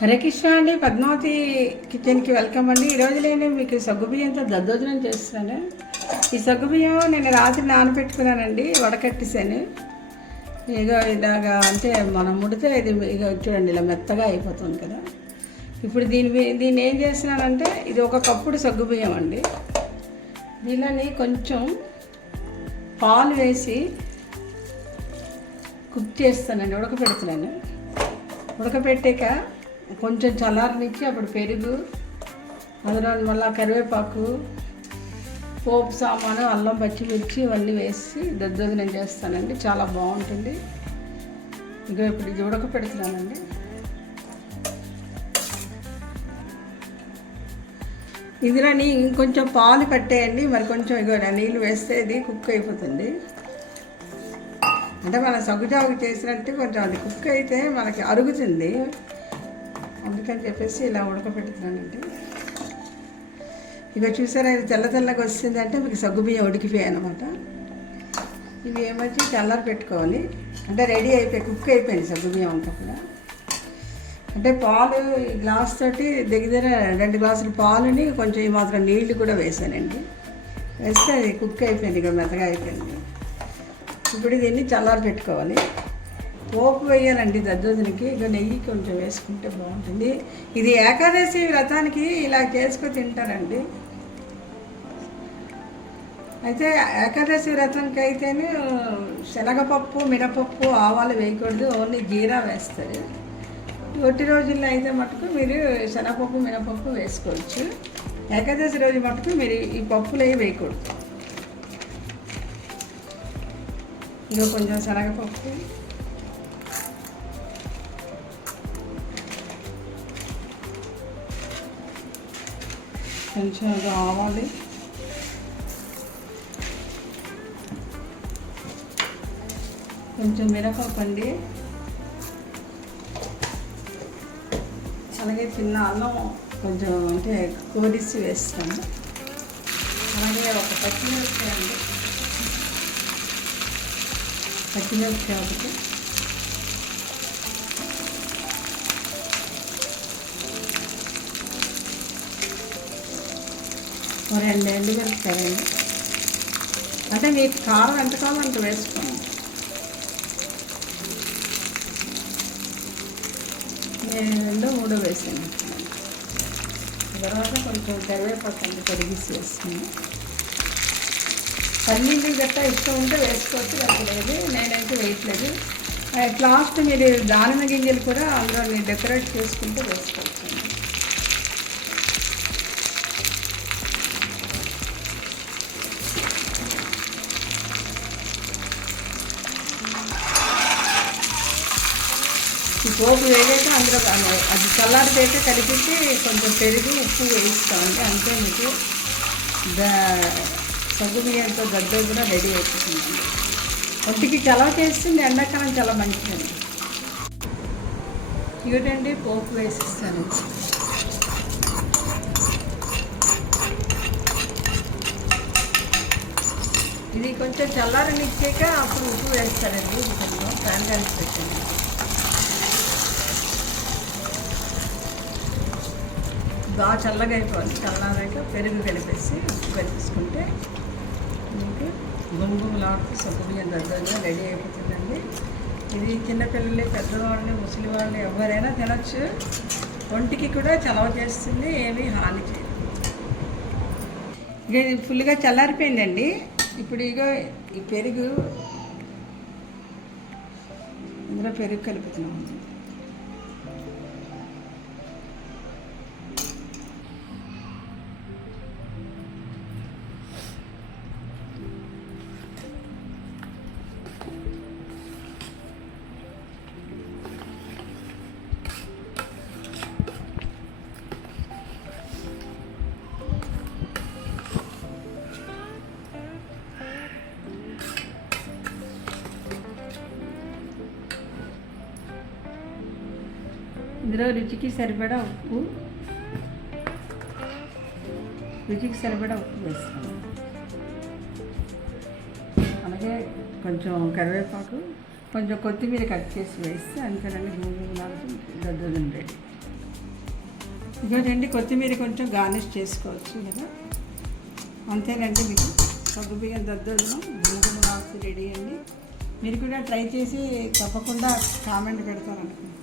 హరే కృష్ణ అండి, పద్మావతి కిచెన్కి వెల్కమ్ అండి. ఈరోజు నేను మీకు సగ్గుబియ్యంతో దద్దోజనం చేస్తున్నాను. ఈ సగ్గుబియ్యం నేను రాత్రి నానబెట్టుకున్నానండి, వడకట్టేసాను. ఇక ఇలాగా అంటే మనం ముడితే ఇది ఇక చూడండి ఇలా మెత్తగా అయిపోతుంది కదా. ఇప్పుడు దీన్ని ఏం చేస్తున్నానంటే ఇది ఒక కప్పుడు సగ్గుబియ్యం అండి. దీనిని కొంచెం పాలు వేసి కుక్ చేస్తానండి, ఉడకపెడుతున్నాను. ఉడకపెట్టాక కొంచెం చల్లారనిచ్చి అప్పుడు పెరుగు, అందులో మళ్ళీ కరివేపాకు, పోపు సామాను, అల్లం, పచ్చిమిర్చి ఇవన్నీ వేసి దద్దోజనం చేస్తానండి. చాలా బాగుంటుంది. ఇక ఇప్పుడు ఇది ఉడకపెడుతున్నానండి. ఇందులోని ఇంకొంచెం పాలు పట్టేయండి, మరి కొంచెం ఇగో నీళ్ళు వేస్తే ఇది కుక్ అయిపోతుంది. అంటే మనం సగ్గుజావు చేసినట్టు కొంచెం అది కుక్ అయితే మనకి అరుగుతుంది. అందుకని చెప్పేసి ఇలా ఉడకపెడుతున్నానండి. ఇక చూసారా, ఇది తెల్లగా వస్తుంది అంటే మీకు సగ్గుబియ్యం ఉడికిపోయాయి అనమాట. ఇవి ఏమొచ్చి చల్లారి పెట్టుకోవాలి. అంటే రెడీ అయిపోయి కుక్ అయిపోయింది సగ్గుబియ్యం అంతా కూడా. అంటే పాలు ఈ గ్లాస్ తోటి దగ్గర 2 గ్లాసులు పాలుని కొంచెం ఈ మాత్రం నీళ్లు కూడా వేసానండి. వేస్తే అది కుక్ అయిపోయింది, ఇక మెత్తగా అయిపోయింది. ఇప్పుడు దీన్ని చల్లారి పెట్టుకోవాలి. పోపు వేయాలండి దద్దోజనకి. ఇక నెయ్యి కొంచెం వేసుకుంటే బాగుంటుంది. ఇది ఏకాదశి వ్రతానికి ఇలా చేసుకొని తింటారండి. అయితే ఏకాదశి వ్రతంకి అయితేనే శనగపప్పు, మినపప్పు, ఆవాలు వేయకూడదు, ఓన్లీ జీరా వేస్తారు. ఒట్టి రోజుల్లో అయితే మటుకు మీరు శనగపప్పు, మినపప్పు వేసుకోవచ్చు. ఏకాదశి రోజు మటుకు మీరు ఈ పప్పులు అవి వేయకూడదు. ఇక కొంచెం శనగపప్పు, కొంచెం ఆవాలు, కొంచెం మినపప్పు అండి, అలాగే చిన్న అల్లం కొంచెం అంటే కోరిసి వేస్తాను. అలాగే ఒక పచ్చిమిరపకాయ అండి, పచ్చిమిరపకాయ ఒకటి, ఒక 2 ఎండుమిరపకాయలు. అంటే మీకు కారం ఎంత కావాలో అంత వేసుకోండి. నేను 2-3 వేసాను. తర్వాత కొంచెం కరివేపాకు అంతా కడిగేసి వేసుకుని, పల్లీలు గట్టా ఇష్టం ఉంటే వేసుకోవచ్చు, లేదు నేనైతే వేయట్లేదు. లాస్ట్ మీరు దానిమ్మ గింజలు కూడా అందులో మీరు డెకరేట్ చేసుకుంటే వేసుకోవచ్చు. ఈ పోపు వేయలేక అందులో అది చల్లారిపోయాక కలిపేసి కొంచెం పెరుగు, ఉప్పు వేయిస్తామండి. అంతే మీకు సగ్గుబియ్యంతో దద్దోజనం కూడా రెడీ అయిపోతుందండి. ఒంటికి చలవ చేస్తుంది, ఎండాకాలం చాలా మంచిదండి. ఇవిటండి పోపు వేసిస్తాను. ఇది కొంచెం చల్లారనిచ్చాక అప్పుడు ఉప్పు వేస్తానండి. కొంచెం ఫ్యాన్ కలిసి పెట్టండి. బాగా చల్లగా అయిపోవాలి. చల్లారాక పెరుగు కలిపేసి ఉప్పు కలిపేసుకుంటే మీకు గుంగులాడుతూ సగ్గుబియ్యం దద్దోజనం రెడీ అయిపోతుందండి. ఇది చిన్నపిల్లలు, పెద్దవాళ్ళు, ముసలి వాళ్ళు ఎవరైనా తినచ్చు. ఒంటికి కూడా చలవ చేస్తుంది, ఏమీ హాని చేయదు. ఇక ఇది ఫుల్గా చల్లారిపోయిందండి. ఇప్పుడు ఇక ఈ పెరుగు ఇందులో పెరుగు కలుపుతున్నాము. ఇందులో రుచికి సరిపడా ఉప్పు వేస్తాను. అలాగే కొంచెం కరివేపాకు, కొంచెం కొత్తిమీర కట్ చేసి వేస్తే అంతేనండి. దద్దోజనం రెడీ. ఇదిగోండి కొత్తిమీర కొంచెం గార్నిష్ చేసుకోవచ్చు కదా. అంతేనండి, మీకు సగ్గుబియ్యం దద్దోజనం గుమగుమలాడుతూ రెడీ అండి. మీరు కూడా ట్రై చేసి తప్పకుండా కామెంట్ పెడతారనుకుంటున్నాను.